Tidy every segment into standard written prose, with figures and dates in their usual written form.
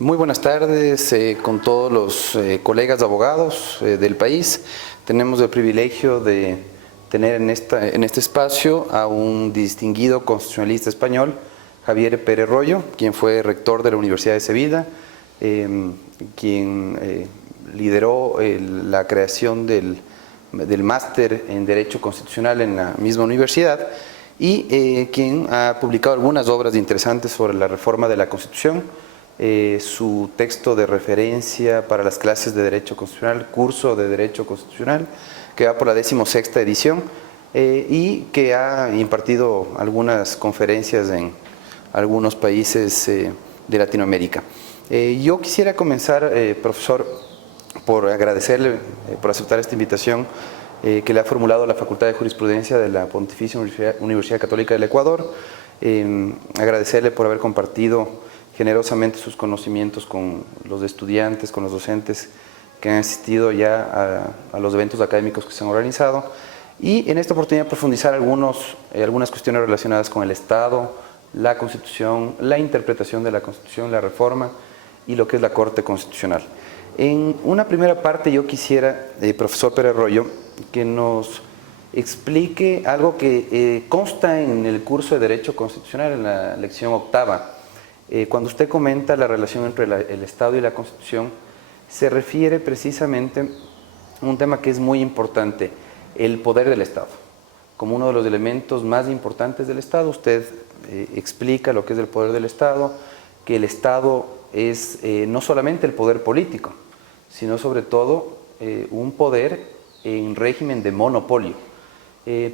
Muy buenas tardes con todos los colegas abogados del país. Tenemos el privilegio de tener en este espacio a un distinguido constitucionalista español, Javier Pérez Royo, quien fue rector de la Universidad de Sevilla, quien lideró la creación del máster en Derecho Constitucional en la misma universidad y quien ha publicado algunas obras interesantes sobre la reforma de la Constitución. Su texto de referencia para las clases de Derecho Constitucional, curso de Derecho Constitucional, que va por la 16ª edición y que ha impartido algunas conferencias en algunos países de Latinoamérica. Yo quisiera comenzar, profesor, por agradecerle por aceptar esta invitación que le ha formulado la Facultad de Jurisprudencia de la Pontificia Universidad Católica del Ecuador. Agradecerle por haber compartido generosamente sus conocimientos con los estudiantes, con los docentes que han asistido ya a los eventos académicos que se han organizado, y en esta oportunidad profundizar algunas cuestiones relacionadas con el Estado, la Constitución, la interpretación de la Constitución, la reforma y lo que es la Corte Constitucional. En una primera parte yo quisiera, profesor Pérez Royo, que nos explique algo que consta en el curso de Derecho Constitucional, en la lección 8ª. Cuando usted comenta la relación entre el Estado y la Constitución, se refiere precisamente a un tema que es muy importante, el poder del Estado. Como uno de los elementos más importantes del Estado, usted explica lo que es el poder del Estado, que el Estado es no solamente el poder político, sino sobre todo un poder en régimen de monopolio.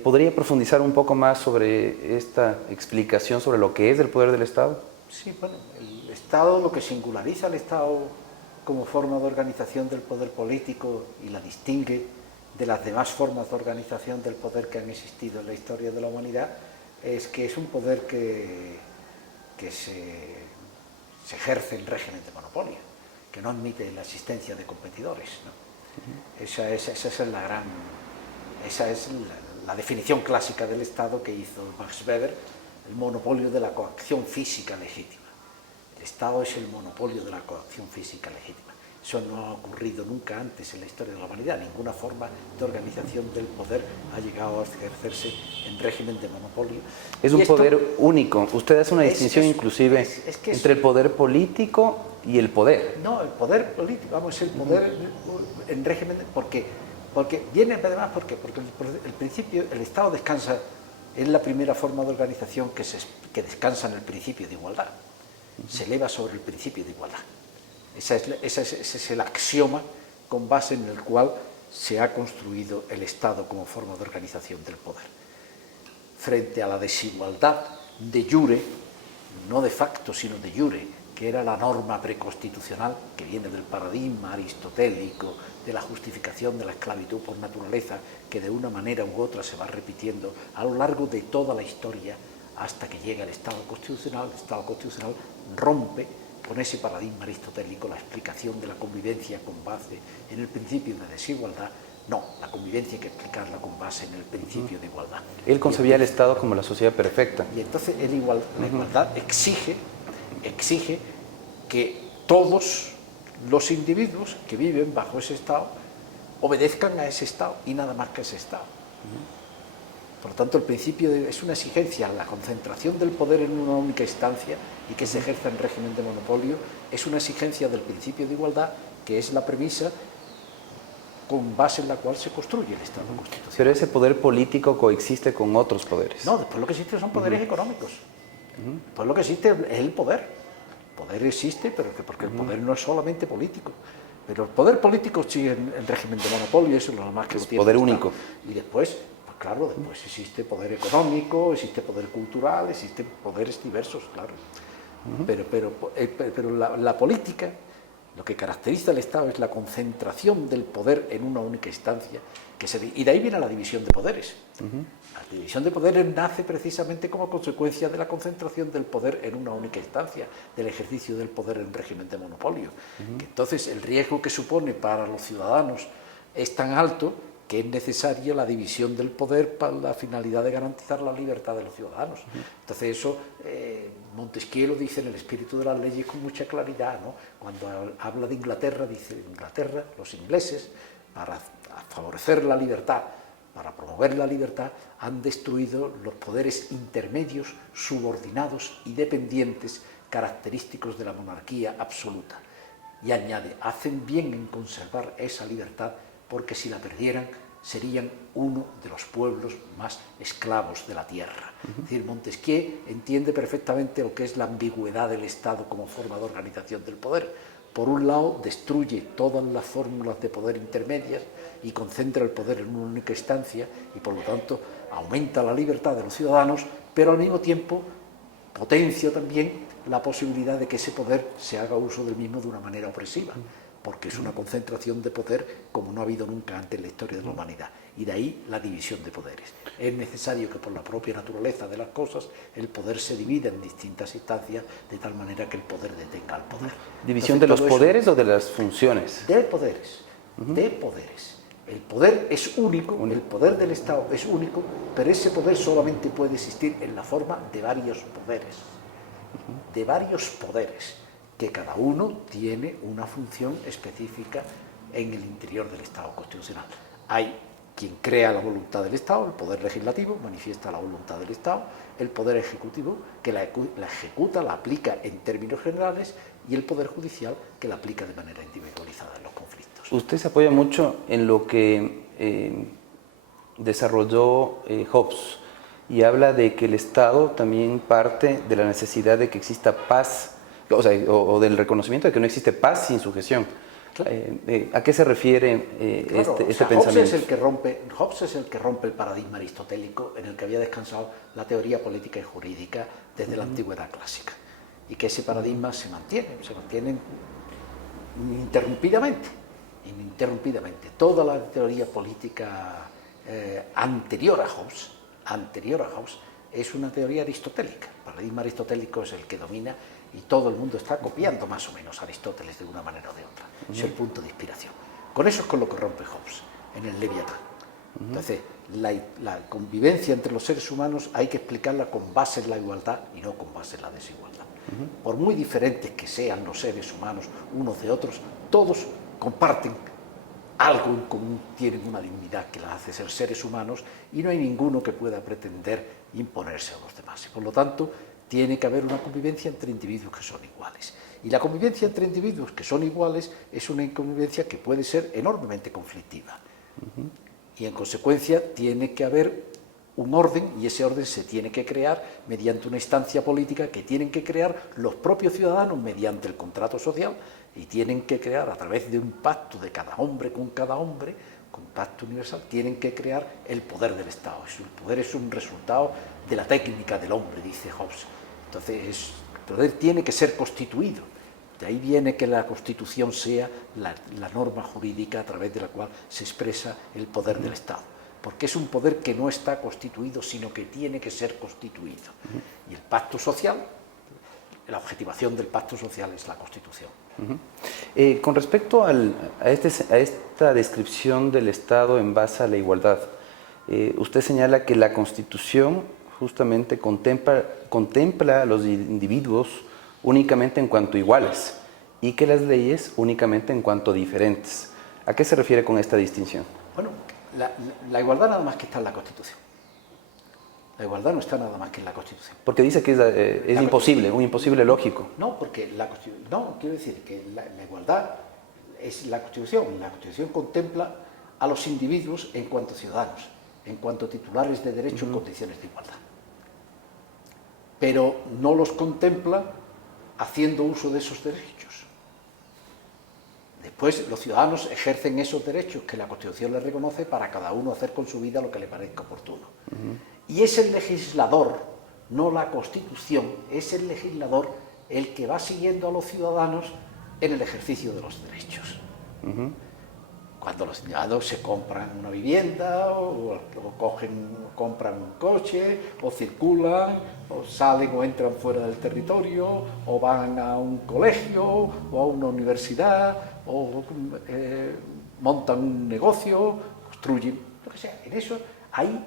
¿Podría profundizar un poco más sobre esta explicación sobre lo que es el poder del Estado? Sí, bueno, el Estado, lo que singulariza al Estado como forma de organización del poder político y la distingue de las demás formas de organización del poder que han existido en la historia de la humanidad, es que es un poder que se ejerce en régimen de monopolio, que no admite la existencia de competidores, ¿no? Esa es la definición clásica del Estado que hizo Max Weber, el monopolio de la coacción física legítima. El Estado es el monopolio de la coacción física legítima. Eso no ha ocurrido nunca antes en la historia de la humanidad. Ninguna forma de organización del poder ha llegado a ejercerse en régimen de monopolio. Es un poder único. Usted hace una distinción inclusive entre el poder político y el poder. No, el poder político, vamos, el poder en régimen... Porque viene además, porque el principio, el Estado descansa, es la primera forma de organización que descansa en el principio de igualdad. Se eleva sobre el principio de igualdad. Ese es el axioma con base en el cual se ha construido el Estado como forma de organización del poder. Frente a la desigualdad de jure, no de facto, sino de jure, que era la norma preconstitucional que viene del paradigma aristotélico de la justificación de la esclavitud por naturaleza, que de una manera u otra se va repitiendo a lo largo de toda la historia hasta que llega el Estado Constitucional. El Estado Constitucional rompe con ese paradigma aristotélico la explicación de la convivencia con base en el principio de desigualdad. No, la convivencia hay que explicarla con base en el principio de igualdad. Él concebía el Estado como la sociedad perfecta. Y entonces la igualdad exige que todos los individuos que viven bajo ese Estado obedezcan a ese Estado y nada más que a ese Estado. Por lo tanto, el principio es una exigencia, la concentración del poder en una única instancia y que se ejerza en régimen de monopolio, es una exigencia del principio de igualdad, que es la premisa con base en la cual se construye el Estado constitucional. Pero ese poder político coexiste con otros poderes. No, después lo que existe son poderes económicos. Después lo que existe es el poder. El poder existe, pero porque el poder no es solamente político. Pero el poder político sigue en régimen de monopolio, eso es lo más que es tiene. Poder único. Y después, pues claro, después existe poder económico, existe poder cultural, existen poderes diversos, claro. Pero la política, lo que caracteriza al Estado es la concentración del poder en una única instancia, y de ahí viene la división de poderes. La división de poderes nace precisamente como consecuencia de la concentración del poder en una única instancia, del ejercicio del poder en régimen de monopolio. Que entonces el riesgo que supone para los ciudadanos es tan alto que es necesaria la división del poder para la finalidad de garantizar la libertad de los ciudadanos. Entonces eso Montesquieu lo dice en El espíritu de las leyes con mucha claridad, ¿no? Cuando habla de Inglaterra, dice Inglaterra, los ingleses, para favorecer la libertad, para promover la libertad, han destruido los poderes intermedios, subordinados y dependientes característicos de la monarquía absoluta. Y añade, hacen bien en conservar esa libertad porque si la perdieran serían uno de los pueblos más esclavos de la tierra. Es decir, Montesquieu entiende perfectamente lo que es la ambigüedad del Estado como forma de organización del poder. Por un lado, destruye todas las fórmulas de poder intermedias y concentra el poder en una única instancia y, por lo tanto, aumenta la libertad de los ciudadanos, pero al mismo tiempo potencia también la posibilidad de que ese poder se haga uso del mismo de una manera opresiva, porque es una concentración de poder como no ha habido nunca antes en la historia de la humanidad. Y de ahí la división de poderes. Es necesario que por la propia naturaleza de las cosas el poder se divida en distintas instancias de tal manera que el poder detenga al poder. ¿División Entonces, de los poderes o de las funciones? De poderes, de poderes. El poder es único, el poder del Estado es único, pero ese poder solamente puede existir en la forma de varios poderes. De varios poderes, que cada uno tiene una función específica en el interior del Estado constitucional. Hay quien crea la voluntad del Estado, el poder legislativo manifiesta la voluntad del Estado, el poder ejecutivo que la ejecuta, la aplica en términos generales, y el poder judicial que la aplica de manera individualizada en los conflictos. Usted se apoya mucho en lo que desarrolló Hobbes y habla de que el Estado también parte de la necesidad de que exista paz, o del reconocimiento de que no existe paz sin sujeción. Claro. ¿A qué se refiere claro, este pensamiento? Hobbes es el que rompe el paradigma aristotélico en el que había descansado la teoría política y jurídica desde la antigüedad clásica, y que ese paradigma se mantiene ininterrumpidamente. Toda la teoría política anterior a Hobbes es una teoría aristotélica. El paradigma aristotélico es el que domina y todo el mundo está copiando más o menos a Aristóteles de una manera o de otra. Es el punto de inspiración. Con eso es con lo que rompe Hobbes en el Leviatán. Entonces, la convivencia entre los seres humanos hay que explicarla con base en la igualdad y no con base en la desigualdad. Por muy diferentes que sean los seres humanos unos de otros, todos comparten algo en común, tienen una dignidad que las hace ser seres humanos y no hay ninguno que pueda pretender imponerse a los demás. Y por lo tanto, tiene que haber una convivencia entre individuos que son iguales. Y la convivencia entre individuos que son iguales es una convivencia que puede ser enormemente conflictiva. Y en consecuencia tiene que haber un orden, y ese orden se tiene que crear mediante una instancia política que tienen que crear los propios ciudadanos mediante el contrato social, y tienen que crear a través de un pacto de cada hombre con cada hombre, con pacto universal, tienen que crear el poder del Estado. El poder es un resultado de la técnica del hombre, dice Hobbes. Entonces, el poder tiene que ser constituido. De ahí viene que la Constitución sea la norma jurídica a través de la cual se expresa el poder del Estado. Porque es un poder que no está constituido, sino que tiene que ser constituido. Y el pacto social, la objetivación del pacto social es la Constitución. Con respecto a esta descripción del Estado en base a la igualdad, usted señala que la Constitución justamente contempla a los individuos únicamente en cuanto iguales y que las leyes únicamente en cuanto diferentes. ¿A qué se refiere con esta distinción? Bueno, la igualdad nada más que está en la Constitución. La igualdad no está nada más que en la Constitución. Porque dice que es imposible, un imposible lógico. No, porque quiero decir que la igualdad es la Constitución. La Constitución contempla a los individuos en cuanto ciudadanos, en cuanto titulares de derecho en condiciones de igualdad. Pero no los contempla haciendo uso de esos derechos. Después los ciudadanos ejercen esos derechos que la Constitución les reconoce para cada uno hacer con su vida lo que le parezca oportuno. Y es el legislador, no la Constitución, es el legislador el que va siguiendo a los ciudadanos en el ejercicio de los derechos. Cuando los ciudadanos se compran una vivienda, o compran un coche, o circulan, o salen o entran fuera del territorio, o van a un colegio, o a una universidad, o montan un negocio, construyen, lo que sea. En eso hay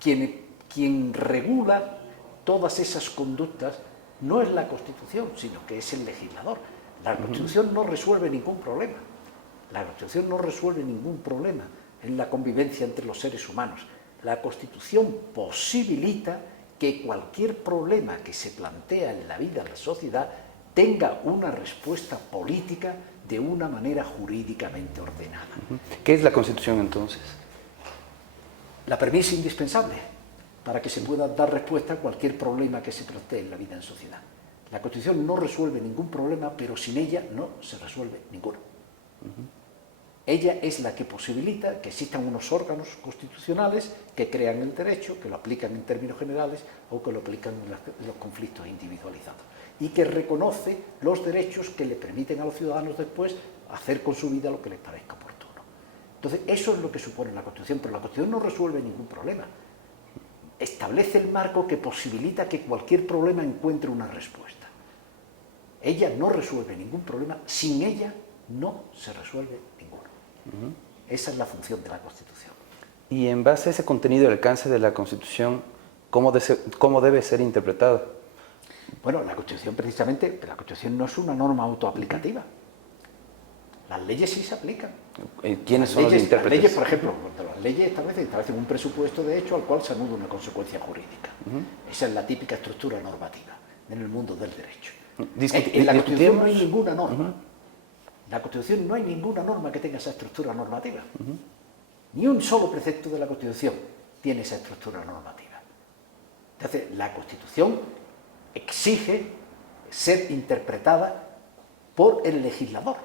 quien regula todas esas conductas, no es la Constitución, sino que es el legislador. La Constitución no resuelve ningún problema. La Constitución no resuelve ningún problema en la convivencia entre los seres humanos. La Constitución posibilita que cualquier problema que se plantea en la vida de la sociedad tenga una respuesta política de una manera jurídicamente ordenada. ¿Qué es la Constitución entonces? La premisa indispensable para que se pueda dar respuesta a cualquier problema que se plantee en la vida en sociedad. La Constitución no resuelve ningún problema, pero sin ella no se resuelve ninguno. Ella es la que posibilita que existan unos órganos constitucionales que crean el derecho, que lo aplican en términos generales o que lo aplican en los conflictos individualizados, y que reconoce los derechos que le permiten a los ciudadanos después hacer con su vida lo que les parezca oportuno. Entonces, eso es lo que supone la Constitución, pero la Constitución no resuelve ningún problema. Establece el marco que posibilita que cualquier problema encuentre una respuesta. Ella no resuelve ningún problema, sin ella no se resuelve ninguno. Esa es la función de la Constitución. Y en base a ese contenido y alcance de la Constitución, ¿cómo debe ser interpretada? Bueno, la Constitución precisamente, la Constitución no es una norma autoaplicativa. Las leyes sí se aplican. ¿Quiénes son los intérpretes? Las leyes, por ejemplo, cuando las leyes establecen un presupuesto de hecho al cual se anuda una consecuencia jurídica. Esa es la típica estructura normativa en el mundo del derecho. En la Constitución no hay ninguna norma. En la Constitución no hay ninguna norma que tenga esa estructura normativa. Ni un solo precepto de la Constitución tiene esa estructura normativa. Entonces, la Constitución exige ser interpretada por el legislador.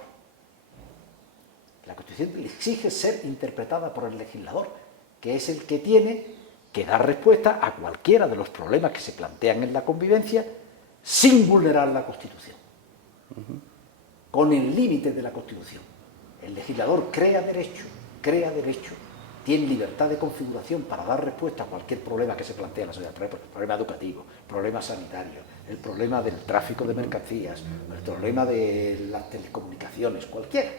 La Constitución exige ser interpretada por el legislador, que es el que tiene que dar respuesta a cualquiera de los problemas que se plantean en la convivencia sin vulnerar la Constitución, con el límite de la Constitución. El legislador crea derecho, tiene libertad de configuración para dar respuesta a cualquier problema que se plantea en la sociedad, por ejemplo, el problema educativo, el problema sanitario, el problema del tráfico de mercancías, el problema de las telecomunicaciones, cualquiera.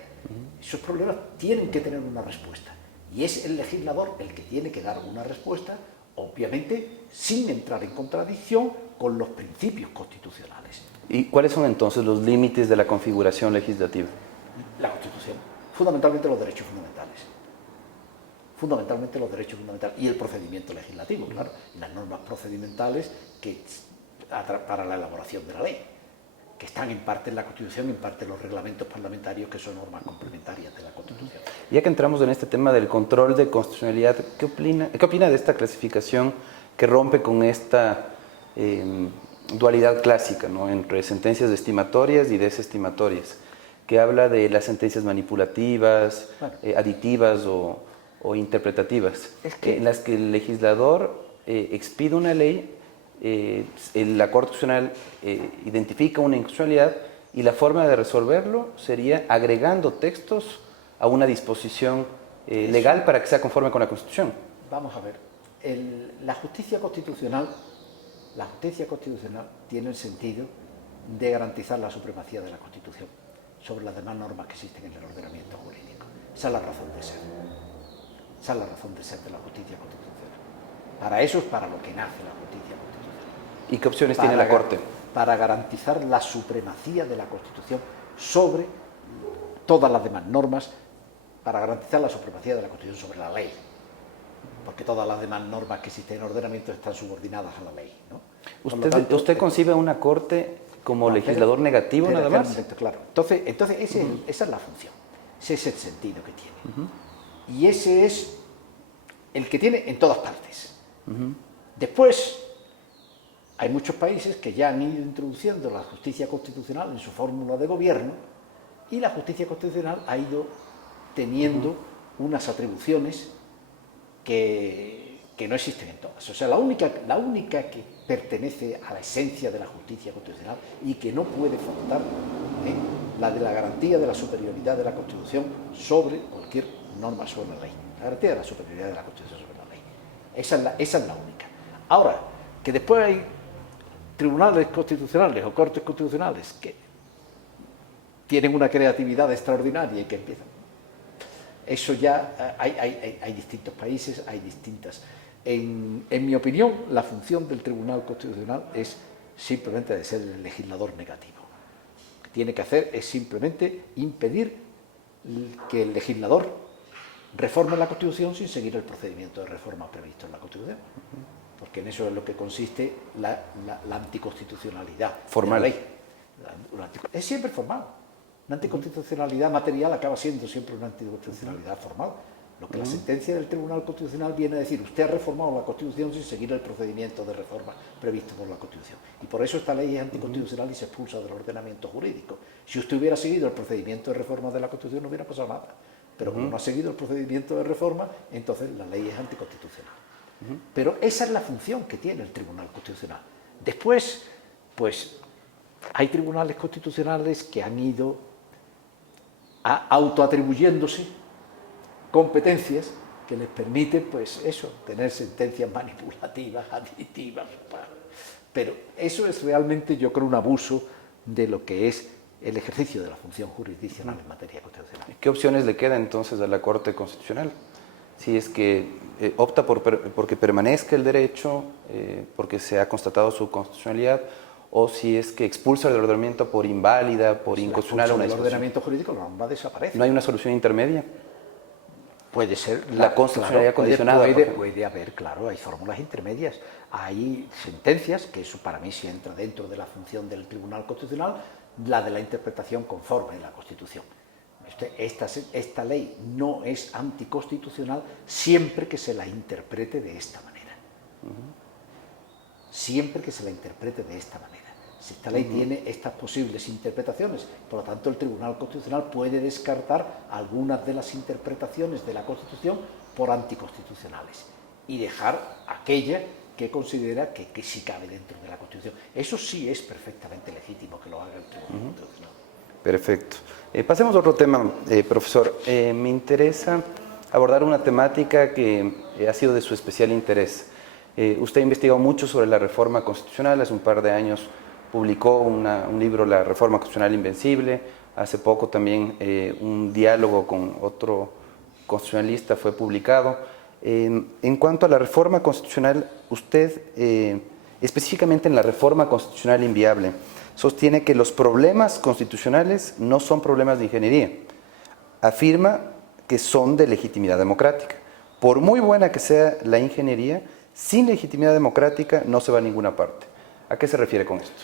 Esos problemas tienen que tener una respuesta y es el legislador el que tiene que dar una respuesta, obviamente sin entrar en contradicción con los principios constitucionales. ¿Y cuáles son entonces los límites de la configuración legislativa? La Constitución, fundamentalmente los derechos fundamentales. Fundamentalmente los derechos fundamentales y el procedimiento legislativo, claro, las normas procedimentales para la elaboración de la ley, que están en parte en la Constitución, en parte en los reglamentos parlamentarios, que son normas complementarias de la Constitución. Ya que entramos en este tema del control de constitucionalidad, ¿qué opina de esta clasificación que rompe con esta dualidad clásica, ¿no?, entre sentencias estimatorias y desestimatorias, que habla de las sentencias manipulativas, aditivas o interpretativas, en las que el legislador expide una ley, la Corte Constitucional identifica una inconstitucionalidad y la forma de resolverlo sería agregando textos a una disposición legal para que sea conforme con la Constitución. Vamos a ver, la justicia constitucional tiene el sentido de garantizar la supremacía de la Constitución sobre las demás normas que existen en el ordenamiento jurídico. Esa es la razón de ser. Esa es la razón de ser de la justicia constitucional. Para eso es para lo que nace la justicia constitucional. ¿Y qué opciones tiene la Corte? Para garantizar la supremacía de la Constitución sobre todas las demás normas, para garantizar la supremacía de la Constitución sobre la ley, porque todas las demás normas que existen en el ordenamiento están subordinadas a la ley, ¿no? ¿Usted concibe a una Corte como legislador negativo nada más? Claro. Entonces esa es la función, ese es el sentido que tiene. Y ese es el que tiene en todas partes. Después, hay muchos países que ya han ido introduciendo la justicia constitucional en su fórmula de gobierno y la justicia constitucional ha ido teniendo unas atribuciones que no existen en todas. O sea, la única que pertenece a la esencia de la justicia constitucional y que no puede faltar, la de la garantía de la superioridad de la Constitución sobre cualquier norma sobre la ley. La garantía de la superioridad de la Constitución sobre la ley. Esa es la única. Ahora, que después hay tribunales constitucionales o cortes constitucionales que tienen una creatividad extraordinaria y que empiezan. Eso ya hay distintos países, hay distintas. En mi opinión, la función del Tribunal Constitucional es simplemente de ser el legislador negativo. Lo que tiene que hacer es simplemente impedir que el legislador reforme la Constitución sin seguir el procedimiento de reforma previsto en la Constitución. Porque en eso es lo que consiste la anticonstitucionalidad formal. De la ley. Es siempre formal. Una anticonstitucionalidad material acaba siendo siempre una anticonstitucionalidad formal. Lo que la sentencia del Tribunal Constitucional viene a decir: usted ha reformado la Constitución sin seguir el procedimiento de reforma previsto por la Constitución. Y por eso esta ley es anticonstitucional y se expulsa del ordenamiento jurídico. Si usted hubiera seguido el procedimiento de reforma de la Constitución no hubiera pasado nada. Pero como no ha seguido el procedimiento de reforma, entonces la ley es anticonstitucional. Pero esa es la función que tiene el Tribunal Constitucional. Después, pues, hay tribunales constitucionales que han ido autoatribuyéndose competencias que les permiten, pues eso, tener sentencias manipulativas, aditivas. Pero eso es realmente, yo creo, un abuso de lo que es el ejercicio de la función jurisdiccional en materia constitucional. ¿Qué opciones le queda entonces a la Corte Constitucional? Si es que opta porque permanezca el derecho, porque se ha constatado su constitucionalidad, o si es que expulsa el ordenamiento por inválida, por inconstitucional una disposición. El ordenamiento jurídico la norma desaparece. ¿No hay una solución intermedia? Puede ser la constitucionalidad condicionada. Puede haber, claro, hay fórmulas intermedias. Hay sentencias, que eso para mí sí entra dentro de la función del Tribunal Constitucional, la de la interpretación conforme de la Constitución. Esta ley no es anticonstitucional siempre que se la interprete de esta manera. Siempre que se la interprete de esta manera. Si esta ley tiene estas posibles interpretaciones, por lo tanto el Tribunal Constitucional puede descartar algunas de las interpretaciones de la Constitución por anticonstitucionales y dejar aquella que considera que sí cabe dentro de la Constitución. Eso sí es perfectamente legítimo que lo haga el Tribunal Constitucional. Perfecto. Pasemos a otro tema, profesor. Me interesa abordar una temática que ha sido de su especial interés. Usted ha investigado mucho sobre la reforma constitucional. Hace un par de años publicó un libro, La Reforma Constitucional Invencible. Hace poco también un diálogo con otro constitucionalista fue publicado. En cuanto a la reforma constitucional, usted, específicamente en la reforma constitucional inviable, sostiene que los problemas constitucionales no son problemas de ingeniería. Afirma que son de legitimidad democrática. Por muy buena que sea la ingeniería, sin legitimidad democrática no se va a ninguna parte. ¿A qué se refiere con esto?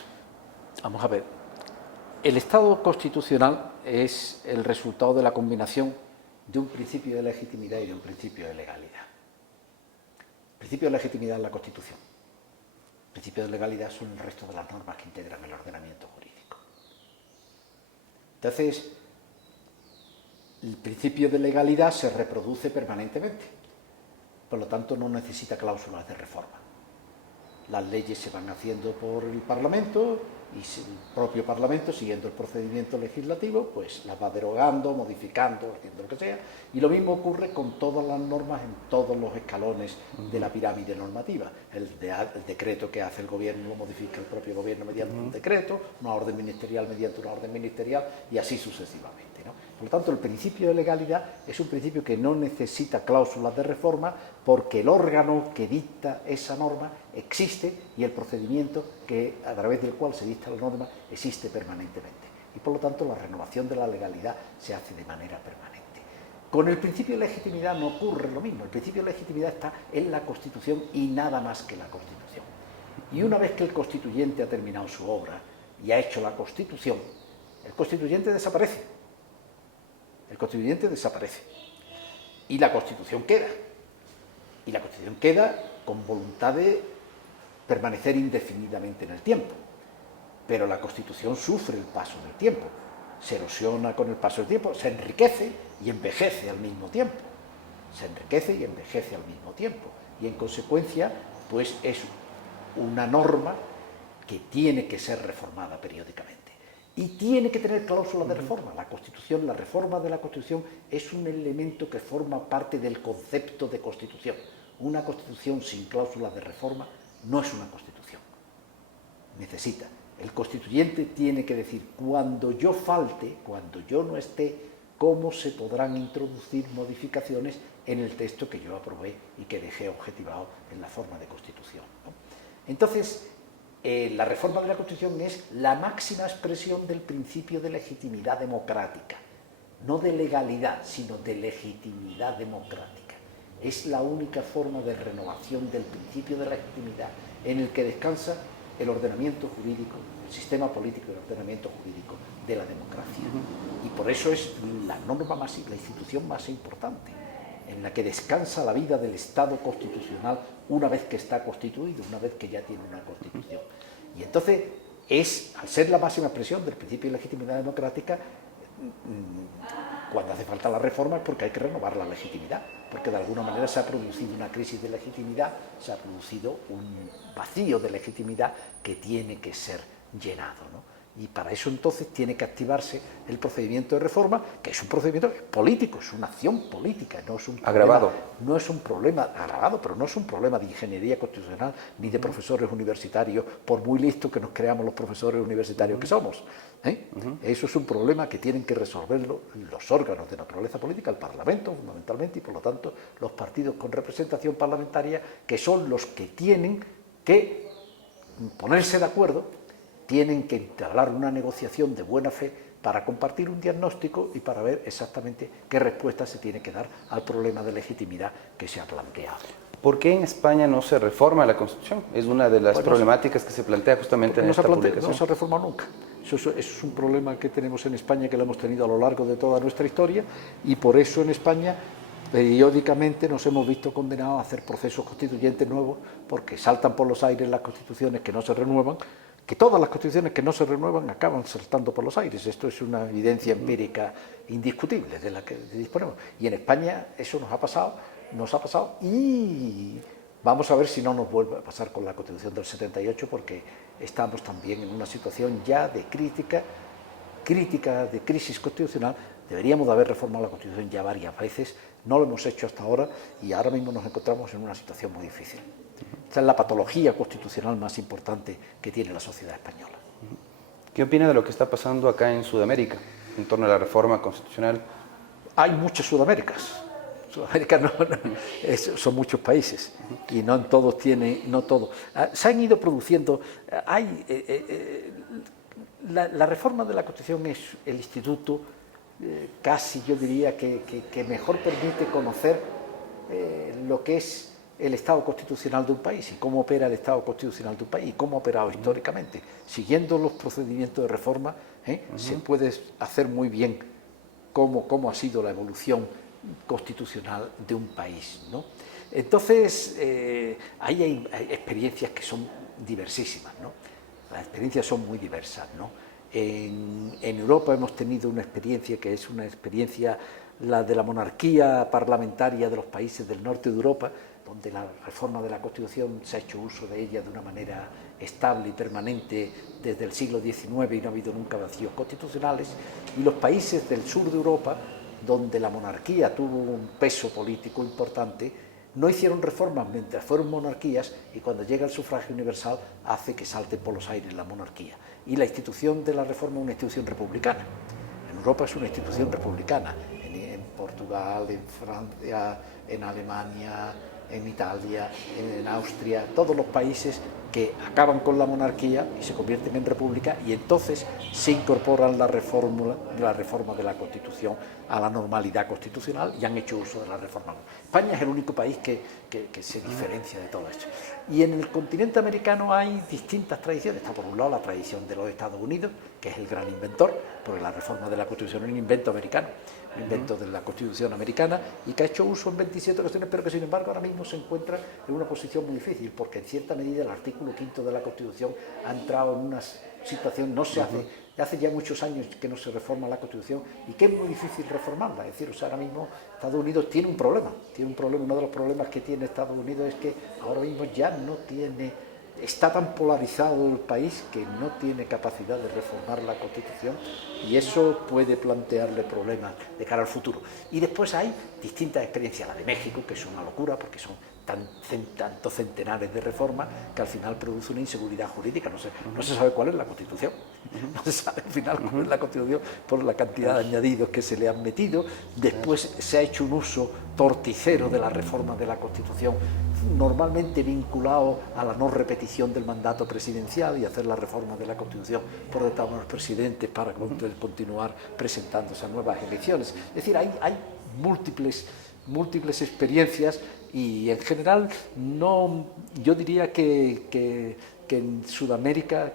Vamos a ver. El Estado constitucional es el resultado de la combinación de un principio de legitimidad y de un principio de legalidad. El principio de legitimidad es la Constitución. El principio de legalidad son el resto de las normas que integran el ordenamiento jurídico. Entonces, el principio de legalidad se reproduce permanentemente. Por lo tanto, no necesita cláusulas de reforma. Las leyes se van haciendo por el Parlamento y el propio Parlamento, siguiendo el procedimiento legislativo, pues las va derogando, modificando, haciendo lo que sea. Y lo mismo ocurre con todas las normas en todos los escalones de la pirámide normativa. El decreto que hace el gobierno lo modifica el propio gobierno mediante un decreto, una orden ministerial mediante una orden ministerial y así sucesivamente, ¿no? Por lo tanto, el principio de legalidad es un principio que no necesita cláusulas de reforma porque el órgano que dicta esa norma existe y el procedimiento a través del cual se dicta la norma existe permanentemente. Y por lo tanto, la renovación de la legalidad se hace de manera permanente. Con el principio de legitimidad no ocurre lo mismo. El principio de legitimidad está en la Constitución y nada más que la Constitución. Y una vez que el constituyente ha terminado su obra y ha hecho la Constitución, el constituyente desaparece. El constituyente desaparece y la Constitución queda. Y la Constitución queda con voluntad de permanecer indefinidamente en el tiempo. Pero la Constitución sufre el paso del tiempo, se erosiona con el paso del tiempo, se enriquece y envejece al mismo tiempo. Se enriquece y envejece al mismo tiempo. Y en consecuencia, pues es una norma que tiene que ser reformada periódicamente. Y tiene que tener cláusulas de reforma. La Constitución, la reforma de la Constitución es un elemento que forma parte del concepto de Constitución. Una Constitución sin cláusulas de reforma no es una Constitución. Necesita. El constituyente tiene que decir, cuando yo falte, cuando yo no esté, cómo se podrán introducir modificaciones en el texto que yo aprobé y que dejé objetivado en la forma de Constitución, ¿no? Entonces, la reforma de la Constitución es la máxima expresión del principio de legitimidad democrática, no de legalidad, sino de legitimidad democrática. Es la única forma de renovación del principio de legitimidad en el que descansa el ordenamiento jurídico, el sistema político y el ordenamiento jurídico de la democracia. Y por eso es la norma más, la institución más importante, en la que descansa la vida del Estado constitucional una vez que está constituido, una vez que ya tiene una constitución. Y entonces es, al ser la máxima expresión del principio de legitimidad democrática, cuando hace falta la reforma es porque hay que renovar la legitimidad, porque de alguna manera se ha producido una crisis de legitimidad, se ha producido un vacío de legitimidad que tiene que ser llenado, ¿no? Y para eso entonces tiene que activarse el procedimiento de reforma, que es un procedimiento político, es una acción política, no es un problema, agravado. No es un problema agravado, pero no es un problema de ingeniería constitucional ni de profesores universitarios, por muy listos que nos creamos los profesores universitarios que somos, ¿eh? Eso es un problema que tienen que resolverlo los órganos de naturaleza política, el Parlamento fundamentalmente, y por lo tanto los partidos con representación parlamentaria, que son los que tienen que ponerse de acuerdo, tienen que entablar una negociación de buena fe para compartir un diagnóstico y para ver exactamente qué respuesta se tiene que dar al problema de legitimidad que se ha planteado. ¿Por qué en España no se reforma la Constitución? Es una de las problemáticas que se plantea justamente en esta publicación. No se ha reformado nunca. Eso es un problema que tenemos en España, que lo hemos tenido a lo largo de toda nuestra historia, y por eso en España periódicamente nos hemos visto condenados a hacer procesos constituyentes nuevos, porque saltan por los aires las constituciones que no se renuevan, que todas las constituciones que no se renuevan acaban saltando por los aires. Esto es una evidencia empírica indiscutible de la que disponemos. Y en España eso nos ha pasado y vamos a ver si no nos vuelve a pasar con la Constitución del 78, porque estamos también en una situación ya de crítica, de crisis constitucional. Deberíamos de haber reformado la Constitución ya varias veces, no lo hemos hecho hasta ahora y ahora mismo nos encontramos en una situación muy difícil. Esta es la patología constitucional más importante que tiene la sociedad española. ¿Qué opina de lo que está pasando acá en Sudamérica, en torno a la reforma constitucional? Hay muchas Sudaméricas. Sudamérica son muchos países y no en todos tiene, no todos. Se han ido produciendo, la reforma de la Constitución es el instituto casi, yo diría, que mejor permite conocer lo que es el Estado constitucional de un país y cómo opera el Estado constitucional de un país y cómo ha operado históricamente. Siguiendo los procedimientos de reforma, se puede hacer muy bien cómo ha sido la evolución constitucional de un país, ¿no? Entonces, ahí hay experiencias que son diversísimas, ¿no? Las experiencias son muy diversas, ¿no? En Europa hemos tenido una experiencia que es una experiencia, la de la monarquía parlamentaria de los países del norte de Europa, donde la reforma de la Constitución se ha hecho uso de ella de una manera estable y permanente desde el siglo XIX y no ha habido nunca vacíos constitucionales, y los países del sur de Europa, donde la monarquía tuvo un peso político importante, no hicieron reformas mientras fueron monarquías, y cuando llega el sufragio universal hace que salte por los aires la monarquía. Y la institución de la reforma es una institución republicana. En Europa es una institución republicana, en Portugal, en Francia, en Alemania, en Italia, en Austria, todos los países que acaban con la monarquía y se convierten en república, y entonces se incorporan la reforma de la Constitución a la normalidad constitucional y han hecho uso de la reforma. España es el único país que se diferencia de todo esto. Y en el continente americano hay distintas tradiciones. Está por un lado la tradición de los Estados Unidos, que es el gran inventor, porque la reforma de la Constitución es un invento americano, un invento de la Constitución americana, y que ha hecho uso en 27 ocasiones, pero que sin embargo ahora mismo se encuentra en una posición muy difícil, porque en cierta medida el artículo 5 de la Constitución ha entrado en una situación, hace ya muchos años que no se reforma la Constitución y que es muy difícil reformarla. Es decir, ahora mismo Estados Unidos tiene un problema. Uno de los problemas que tiene Estados Unidos es que ahora mismo ya no tiene está tan polarizado el país que no tiene capacidad de reformar la Constitución y eso puede plantearle problemas de cara al futuro. Y después hay distintas experiencias, la de México, que es una locura porque son tantos centenares de reformas que al final produce una inseguridad jurídica. No se sabe cuál es la Constitución, no se sabe al final cuál es la Constitución por la cantidad de añadidos que se le han metido. Después se ha hecho un uso torticero de la reforma de la Constitución, normalmente vinculado a la no repetición del mandato presidencial y hacer la reforma de la Constitución por detrás de los presidentes para continuar presentándose a nuevas elecciones. Es decir, hay múltiples experiencias y en general yo diría que en Sudamérica,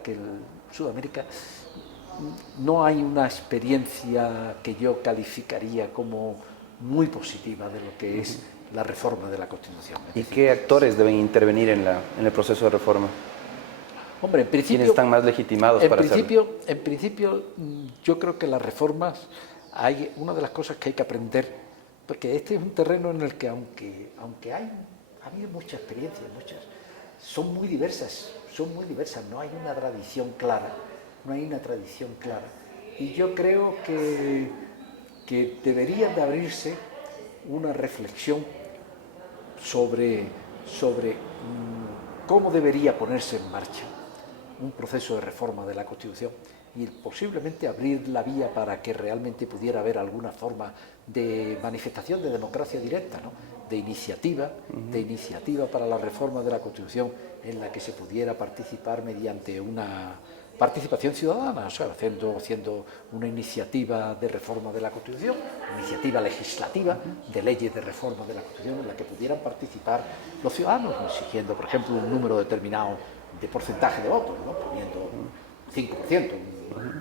no hay una experiencia que yo calificaría como muy positiva de lo que es la reforma de la Constitución. ¿Y qué actores deben intervenir en el proceso de reforma? Hombre, en principio, ¿Quiénes están más legitimados para hacerlo? En principio, yo creo que las reformas, hay una de las cosas que hay que aprender, porque este es un terreno en el que aunque ha habido mucha experiencia, son muy diversas, no hay una tradición clara, y yo creo que debería de abrirse una reflexión sobre cómo debería ponerse en marcha un proceso de reforma de la Constitución y posiblemente abrir la vía para que realmente pudiera haber alguna forma de manifestación de democracia directa, ¿no? de iniciativa para la reforma de la Constitución en la que se pudiera participar mediante una participación ciudadana, o sea, haciendo una iniciativa de reforma de la Constitución, iniciativa legislativa de leyes de reforma de la Constitución en la que pudieran participar los ciudadanos, exigiendo, por ejemplo, un número determinado de porcentaje de votos, ¿no? Poniendo 5%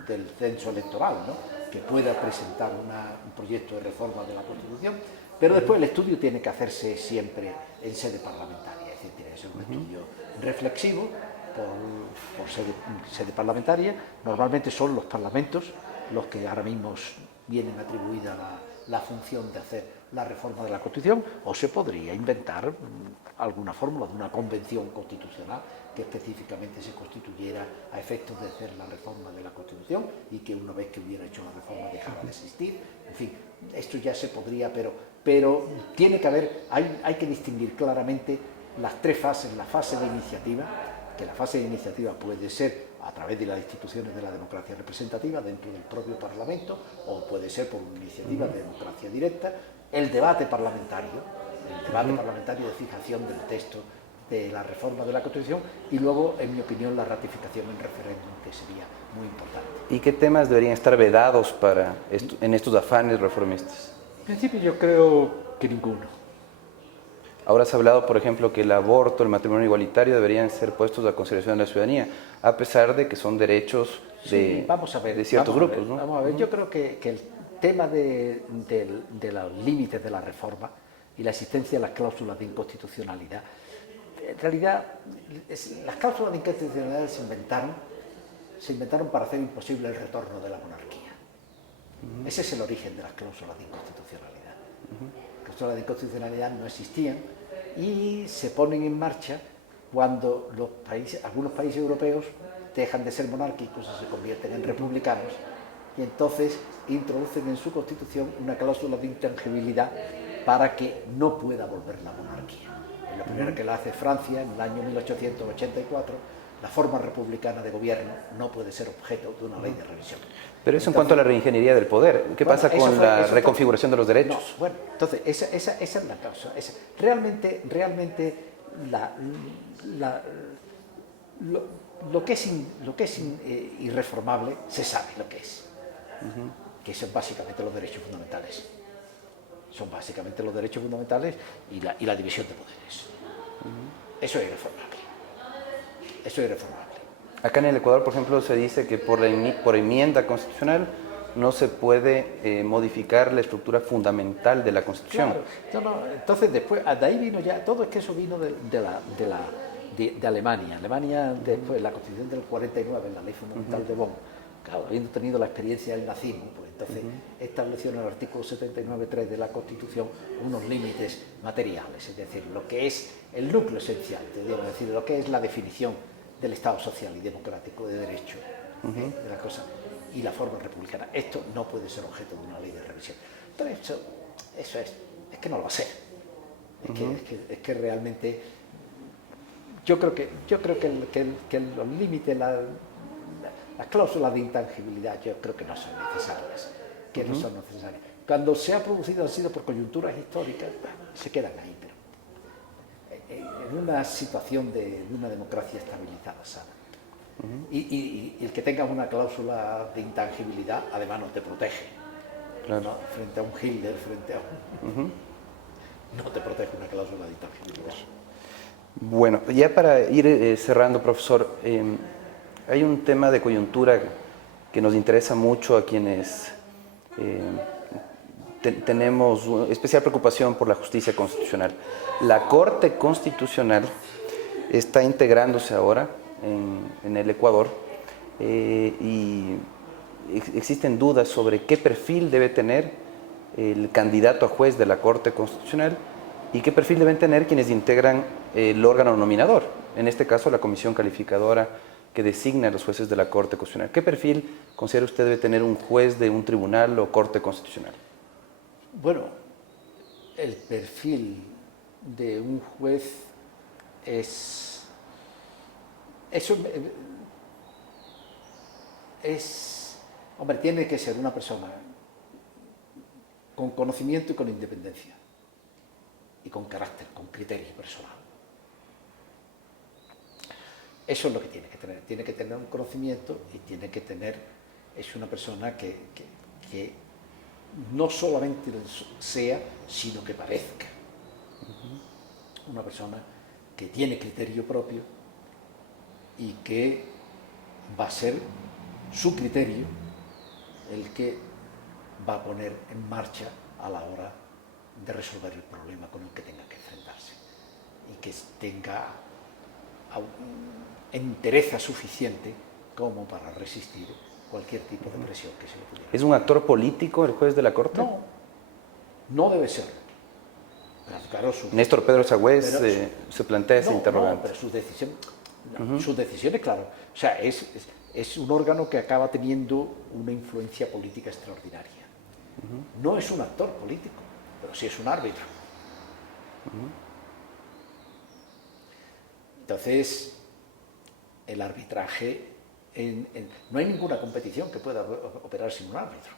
del censo electoral, ¿no? Que pueda presentar un proyecto de reforma de la Constitución, pero después el estudio tiene que hacerse siempre en sede parlamentaria, es decir, tiene que ser un estudio reflexivo por sede parlamentaria. Normalmente son los parlamentos los que ahora mismo vienen atribuida la función de hacer la reforma de la Constitución, o se podría inventar alguna fórmula de una convención constitucional que específicamente se constituyera a efectos de hacer la reforma de la Constitución y que una vez que hubiera hecho la reforma dejara de existir. En fin, esto ya se podría, pero tiene que haber, hay que distinguir claramente las tres fases: la fase de iniciativa, que la fase de iniciativa puede ser a través de las instituciones de la democracia representativa dentro del propio Parlamento, o puede ser por una iniciativa de democracia directa, el debate parlamentario de fijación del texto de la reforma de la Constitución, y luego, en mi opinión, la ratificación en referéndum, que sería muy importante. ¿Y qué temas deberían estar vedados en estos afanes reformistas? En principio yo creo que ninguno. Ahora se ha hablado, por ejemplo, que el aborto, el matrimonio igualitario deberían ser puestos a consideración de la ciudadanía, a pesar de que son derechos de ciertos grupos, ¿no? Vamos a ver, yo creo que el tema de los límites de la reforma y la existencia de las cláusulas de inconstitucionalidad, en realidad las cláusulas de inconstitucionalidad se inventaron para hacer imposible el retorno de la monarquía. Ese es el origen de las cláusulas de inconstitucionalidad. Las cláusulas de inconstitucionalidad no existían y se ponen en marcha cuando algunos países europeos dejan de ser monárquicos y se convierten en republicanos, y entonces introducen en su constitución una cláusula de intangibilidad para que no pueda volver la monarquía. Es la primera que la hace Francia en el año 1884. La forma republicana de gobierno no puede ser objeto de una ley de revisión. Pero eso en cuanto a la reingeniería del poder. ¿Qué pasa con la reconfiguración de los derechos? No, bueno, entonces, esa es la causa. Realmente lo que es irreformable se sabe lo que es. Que son básicamente los derechos fundamentales. Son básicamente los derechos fundamentales y la división de poderes. Eso es irreformable. Eso es irreformable. Acá en el Ecuador, por ejemplo, se dice que por enmienda constitucional no se puede modificar la estructura fundamental de la Constitución. Claro. Entonces, después, de ahí vino ya, todo es que eso vino de Alemania. Alemania, después, la Constitución del 49, la Ley Fundamental de Bonn, claro, habiendo tenido la experiencia del nazismo, pues entonces estableció en el artículo 79.3 de la Constitución unos límites materiales, es decir, lo que es el núcleo esencial, es decir, lo que es la definición del Estado social y democrático de derecho, de la cosa, y la forma republicana. Esto no puede ser objeto de una ley de revisión. Entonces, eso es que no lo va a ser. Es que realmente yo creo que los límites, las cláusulas de intangibilidad, yo creo que no son necesarias. No son necesarias. Cuando se ha producido han sido por coyunturas históricas, bueno, se quedan ahí, pero en una situación de una democracia estabilizada, sana. Y el que tengas una cláusula de intangibilidad, además no te protege. Claro. ¿No? Frente a un Hitler, frente a un... No te protege una cláusula de intangibilidad. Bueno, ya para ir cerrando, profesor, hay un tema de coyuntura que nos interesa mucho a quienes tenemos especial preocupación por la justicia constitucional. La Corte Constitucional está integrándose ahora en el Ecuador y existen dudas sobre qué perfil debe tener el candidato a juez de la Corte Constitucional y qué perfil deben tener quienes integran el órgano nominador, en este caso la comisión calificadora que designa a los jueces de la Corte Constitucional. ¿Qué perfil considera usted debe tener un juez de un tribunal o Corte Constitucional? Bueno, el perfil de un juez hombre, tiene que ser una persona con conocimiento y con independencia, y con carácter, con criterio personal. Eso es lo que tiene que tener un conocimiento y tiene que tener, es una persona que no solamente sea, sino que parezca. Una persona que tiene criterio propio y que va a ser su criterio el que va a poner en marcha a la hora de resolver el problema con el que tenga que enfrentarse y que tenga entereza suficiente como para resistir cualquier tipo de presión que se le pudiera. ¿Es un actor político el juez de la Corte? No, no debe ser. Pero, claro, Néstor Pedro Sagüez se plantea ese interrogante. No, pero sus decisiones, claro. O sea, es un órgano que acaba teniendo una influencia política extraordinaria. No es un actor político, pero sí es un árbitro. Entonces, el arbitraje, no hay ninguna competición que pueda operar sin un árbitro.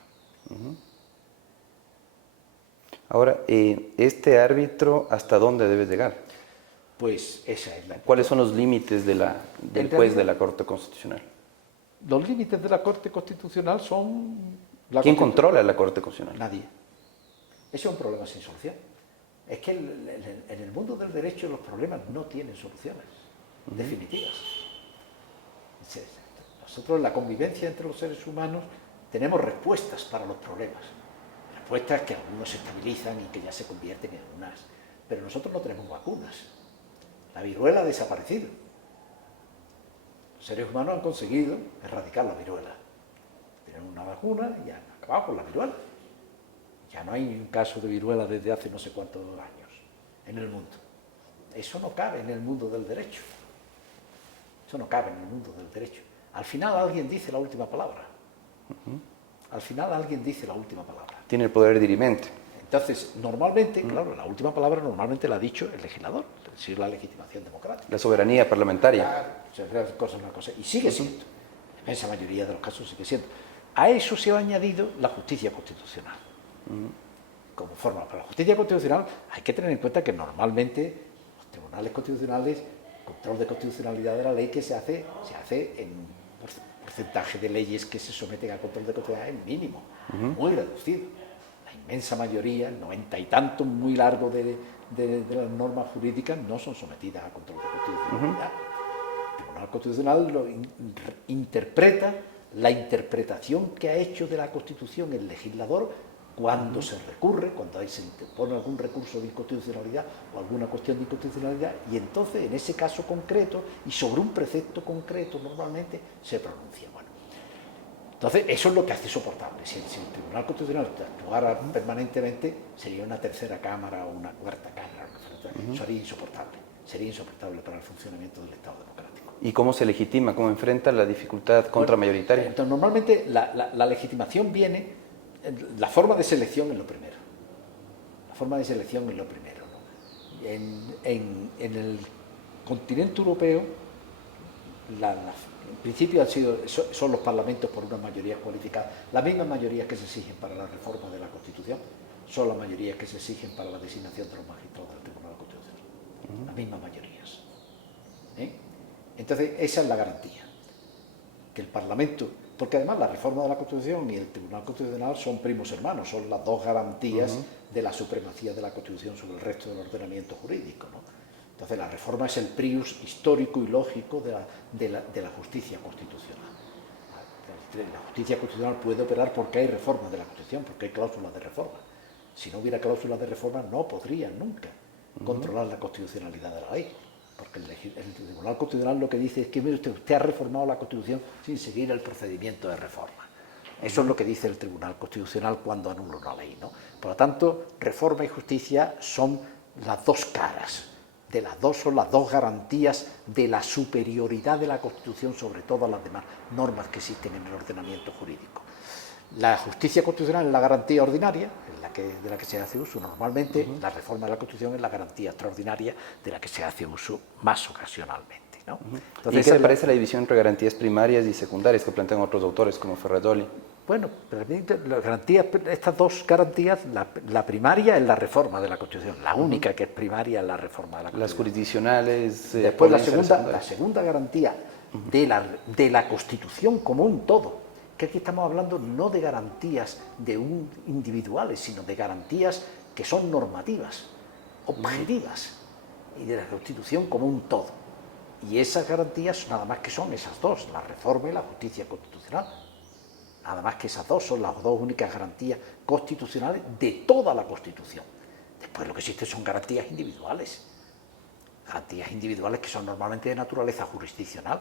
Ahora, ¿este árbitro hasta dónde debe llegar? Pues esa es la... ¿Cuáles son los límites del juez de la Corte Constitucional? Los límites de la Corte Constitucional son... ¿Quién controla la Corte Constitucional? Nadie. Ese es un problema sin solución. Es que en el mundo del derecho los problemas no tienen soluciones definitivas. Nosotros en la convivencia entre los seres humanos tenemos respuestas para los problemas. Respuestas que algunos se estabilizan y que ya se convierten en unas. Pero nosotros no tenemos vacunas. La viruela ha desaparecido. Los seres humanos han conseguido erradicar la viruela. Tienen una vacuna y han acabado con la viruela. Ya no hay un caso de viruela desde hace no sé cuántos años en el mundo. Eso no cabe en el mundo del derecho. Eso no cabe en el mundo del derecho. Al final alguien dice la última palabra. Al final alguien dice la última palabra. Tiene el poder dirimente. Entonces, normalmente, claro, la última palabra normalmente la ha dicho el legislador, es decir, la legitimación democrática. La soberanía parlamentaria. Una cosa, y sigue siendo. En esa mayoría de los casos sigue siendo. A eso se ha añadido la justicia constitucional. Como forma para la justicia constitucional hay que tener en cuenta que normalmente los tribunales constitucionales, el control de constitucionalidad de la ley que se hace en un porcentaje de leyes que se someten a control de constitucionalidad es mínimo, muy reducido. La inmensa mayoría, el 90 y tanto muy largo de las normas jurídicas no son sometidas a control de constitucionalidad. El Tribunal Constitucional interpreta la interpretación que ha hecho de la Constitución el legislador cuando se recurre, cuando se interpone algún recurso de inconstitucionalidad o alguna cuestión de inconstitucionalidad, y entonces en ese caso concreto y sobre un precepto concreto normalmente se pronuncia. Bueno, entonces eso es lo que hace soportable. Si el Tribunal Constitucional actuara permanentemente, sería una tercera cámara o una cuarta cámara. Eso sería insoportable para el funcionamiento del Estado democrático. y cómo se legitima, cómo enfrenta la dificultad contramayoritaria. Entonces, normalmente la legitimación viene, la forma de selección es lo primero. La forma de selección es lo primero, ¿no? En el continente europeo, en principio son los parlamentos por una mayoría cualificada. Las mismas mayorías que se exigen para la reforma de la Constitución son las mayorías que se exigen para la designación de los magistrados del Tribunal Constitucional. Las mismas mayorías. Entonces, esa es la garantía. Que el Parlamento, porque además la reforma de la Constitución y el Tribunal Constitucional son primos hermanos, son las dos garantías de la supremacía de la Constitución sobre el resto del ordenamiento jurídico, ¿no? Entonces, la reforma es el prius histórico y lógico de la justicia constitucional. La justicia constitucional puede operar porque hay reformas de la Constitución, porque hay cláusulas de reforma. Si no hubiera cláusulas de reforma, no podrían nunca controlar la constitucionalidad de la ley. Porque el Tribunal Constitucional lo que dice es que mire usted ha reformado la Constitución sin seguir el procedimiento de reforma. Eso es lo que dice el Tribunal Constitucional cuando anula una ley, ¿no? Por lo tanto, reforma y justicia son las dos caras. Son las dos garantías de la superioridad de la Constitución sobre todas las demás normas que existen en el ordenamiento jurídico. La justicia constitucional es la garantía ordinaria, de la que se hace uso normalmente. La reforma de la Constitución es la garantía extraordinaria de la que se hace uso más ocasionalmente, ¿no? Entonces, ¿y qué le parece la división entre garantías primarias y secundarias que plantean otros autores como Ferrajoli? Bueno, estas dos garantías, la primaria es la reforma de la Constitución, la única que es primaria es la reforma de la Constitución. Las jurisdiccionales. Después la segunda garantía de la Constitución como un todo, que aquí estamos hablando no de garantías individuales, sino de garantías que son normativas, objetivas, y de la Constitución como un todo. Y esas garantías nada más que son esas dos, la reforma y la justicia constitucional. Nada más que esas dos son las dos únicas garantías constitucionales de toda la Constitución. Después lo que existe son garantías individuales que son normalmente de naturaleza jurisdiccional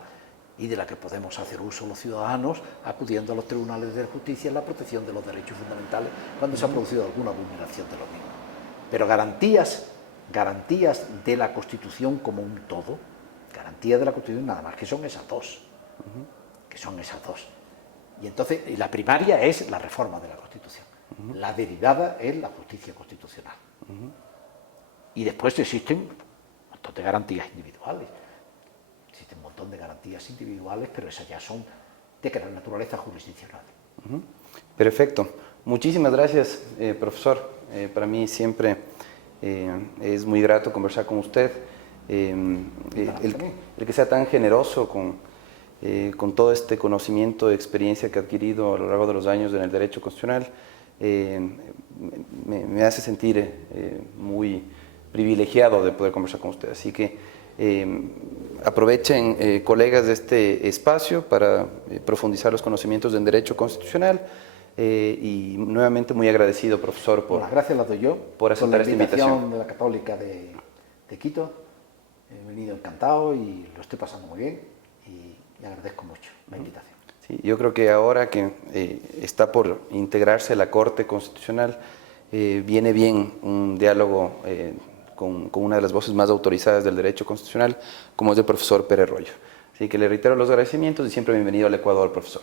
y de la que podemos hacer uso los ciudadanos acudiendo a los tribunales de justicia en la protección de los derechos fundamentales cuando se ha producido alguna vulneración de los mismos. Pero garantías de la Constitución como un todo, garantías de la Constitución nada más que son esas dos, Y entonces, la primaria es la reforma de la Constitución, la derivada es la justicia constitucional. Y después existen un montón de garantías individuales. Existen un montón de garantías individuales, pero esas ya son de naturaleza jurisdiccional. Perfecto. Muchísimas gracias, profesor. Para mí siempre es muy grato conversar con usted. El que sea tan generoso con todo este conocimiento y experiencia que ha adquirido a lo largo de los años en el derecho constitucional, me hace sentir muy privilegiado de poder conversar con usted. Así que aprovechen, colegas, de este espacio para profundizar los conocimientos en derecho constitucional y nuevamente muy agradecido, profesor, por las gracias las doy yo por aceptar esta invitación de la Católica de Quito. He venido encantado y lo estoy pasando muy bien y agradezco mucho la invitación. Sí, yo creo que ahora que está por integrarse la Corte Constitucional, viene bien un diálogo con una de las voces más autorizadas del derecho constitucional, como es el profesor Pérez Royo. Así que le reitero los agradecimientos y siempre bienvenido al Ecuador, profesor.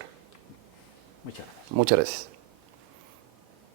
Muchas gracias. Muchas gracias.